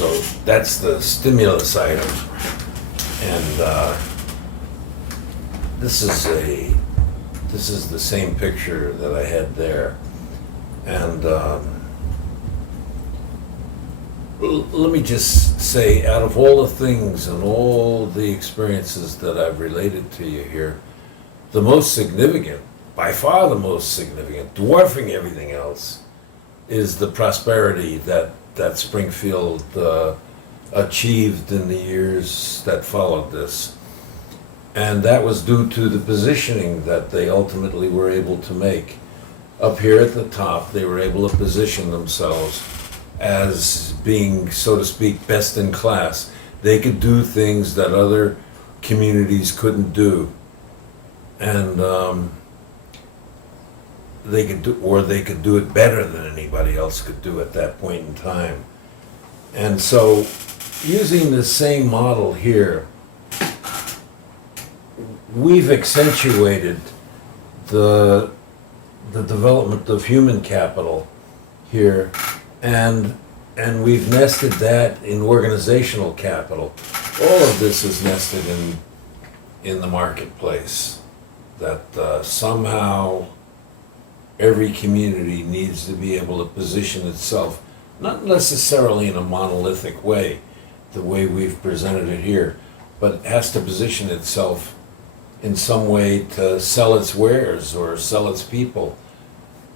So that's the stimulus item. And this is the same picture that I had there. And let me just say, out of all the things and all the experiences that I've related to you here, the most significant, by far the most significant, dwarfing everything else, is the prosperity that Springfield achieved in the years that followed this. And that was due to the positioning that they ultimately were able to make. Up here at the top, they were able to position themselves as being, so to speak, best in class. They could do things that other communities couldn't do. And they could do it better than anybody else could do at that point in time. And so, using the same model here, we've accentuated the development of human capital here, and we've nested that in organizational capital. All of this is nested in the marketplace. That somehow every community needs to be able to position itself, not necessarily in a monolithic way, the way we've presented it here, but it has to position itself in some way to sell its wares or sell its people.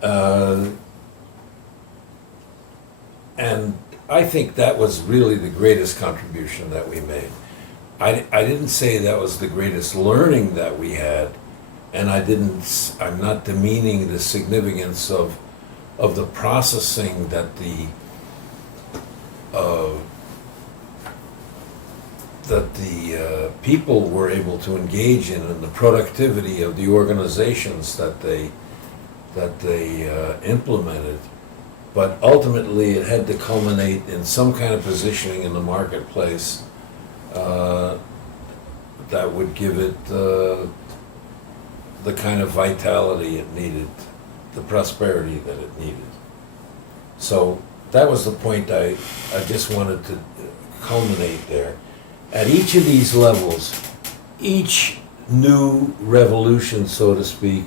And I think that was really the greatest contribution that we made. I didn't say that was the greatest learning that we had, and I'm not demeaning the significance of the processing that the people were able to engage in, and the productivity of the organizations that they implemented. But ultimately, it had to culminate in some kind of positioning in the marketplace that would give it the kind of vitality it needed, the prosperity that it needed. So that was the point I just wanted to culminate there. At each of these levels, each new revolution, so to speak,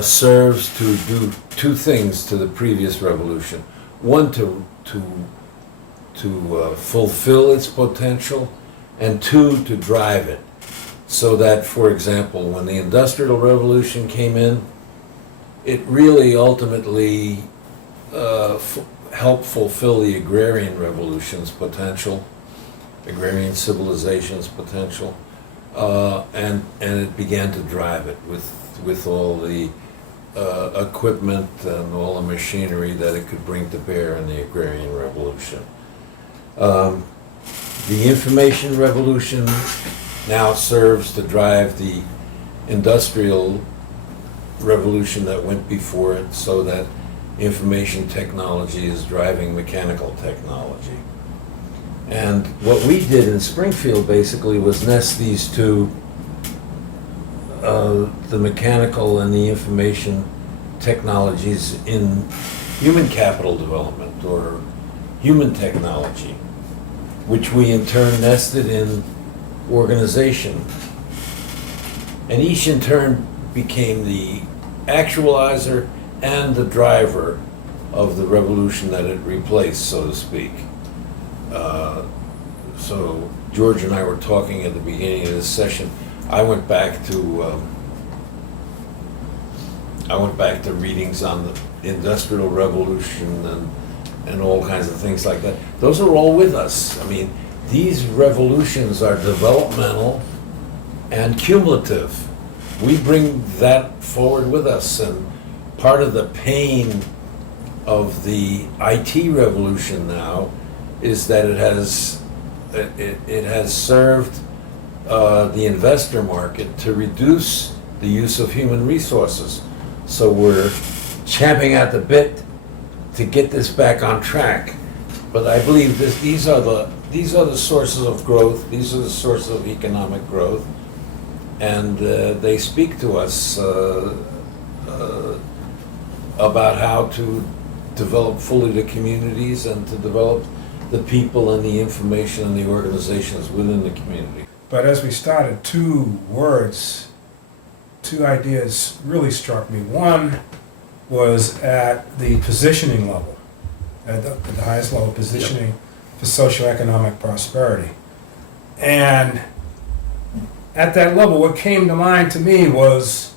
serves to do two things to the previous revolution. One, to fulfill its potential, and two, to drive it. So that, for example, when the Industrial Revolution came in, it really ultimately helped fulfill the Agrarian Revolution's potential, agrarian civilization's potential, and it began to drive it with all the equipment and all the machinery that it could bring to bear in the Agrarian Revolution. The Information Revolution now serves to drive the Industrial Revolution that went before it, so that information technology is driving mechanical technology. And what we did in Springfield basically was nest these two, the mechanical and the information technologies, in human capital development, or human technology, which we in turn nested in organization. And each in turn became the actualizer and the driver of the revolution that it replaced, so to speak. So George and I were talking at the beginning of this session. I went back to readings on the Industrial Revolution and all kinds of things like that. Those are all with us. I mean, these revolutions are developmental and cumulative. We bring that forward with us, and part of the pain of the IT revolution now is that it has served the investor market to reduce the use of human resources. So we're champing at the bit to get this back on track. But I believe these are the sources of growth. These are the sources of economic growth, and they speak to us about how to develop fully the communities and to develop the people and the information and the organizations within the community. But as we started, two ideas really struck me. One was at the positioning level, at the highest level positioning for socioeconomic prosperity. And at that level, what came to mind to me was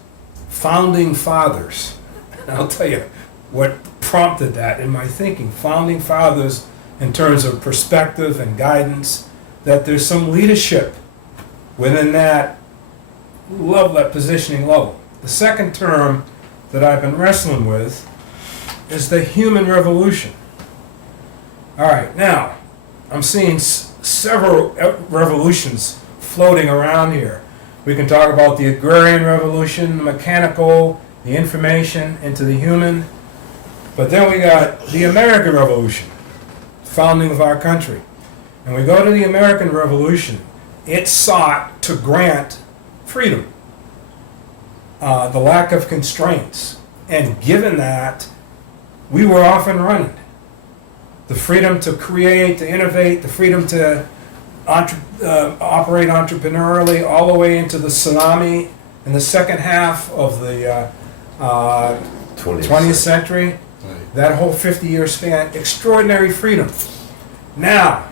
founding fathers. And I'll tell you what prompted that in my thinking. Founding fathers in terms of perspective and guidance, that there's some leadership within that level, that positioning level. The second term that I've been wrestling with is the human revolution. All right, now, I'm seeing several revolutions floating around here. We can talk about the agrarian revolution, the mechanical, the information into the human. But then we got the American Revolution, founding of our country. And we go to the American Revolution, it sought to grant freedom, the lack of constraints. And given that, we were off and running. The freedom to create, to innovate, the freedom to operate entrepreneurially, all the way into the tsunami in the second half of the 20th century. Right. That whole 50-year span, extraordinary freedom. Now,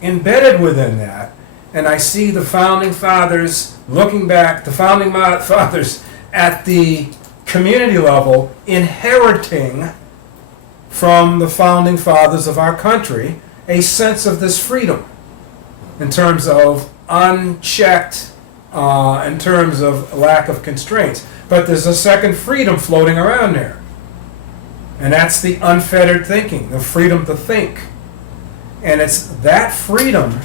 embedded within that, and I see the founding fathers looking back, the founding fathers at the community level inheriting from the founding fathers of our country a sense of this freedom in terms of unchecked, in terms of lack of constraints. But there's a second freedom floating around there. And that's the unfettered thinking, the freedom to think. And it's that freedom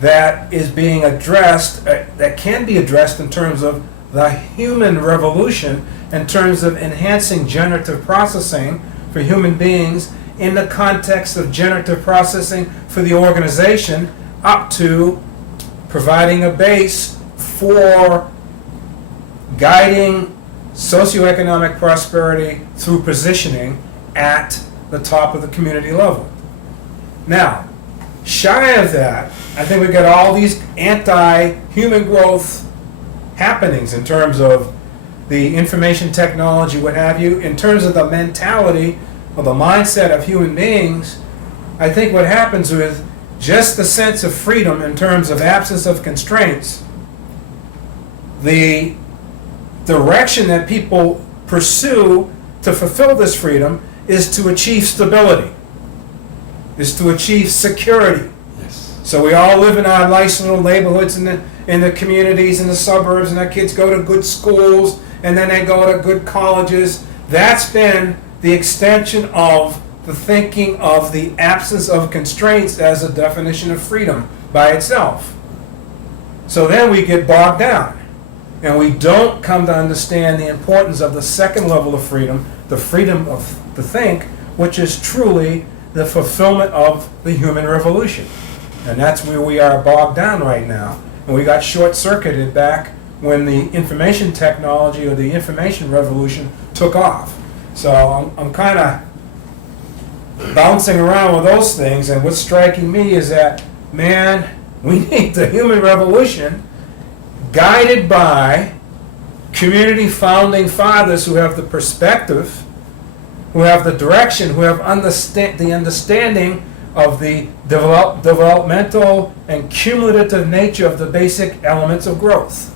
that is being addressed, that can be addressed in terms of the human revolution, in terms of enhancing generative processing for human beings in the context of generative processing for the organization, up to providing a base for guiding socioeconomic prosperity through positioning at the top of the community level. Now, shy of that, I think we've got all these anti-human growth happenings in terms of the information technology, what have you, in terms of the mentality or the mindset of human beings. I think what happens with just the sense of freedom in terms of absence of constraints, the direction that people pursue to fulfill this freedom is to achieve stability, is to achieve security. Yes. So we all live in our nice little neighborhoods in the communities, in the suburbs, and our kids go to good schools, and then they go to good colleges. That's been the extension of the thinking of the absence of constraints as a definition of freedom by itself. So then we get bogged down, and we don't come to understand the importance of the second level of freedom, the freedom to think, which is truly the fulfillment of the human revolution. And that's where we are bogged down right now. And we got short-circuited back when the information technology or the information revolution took off. So I'm kind of bouncing around with those things, and what's striking me is that, man, we need the human revolution guided by community founding fathers who have the perspective, who have the direction, who have the understanding of the developmental and cumulative nature of the basic elements of growth.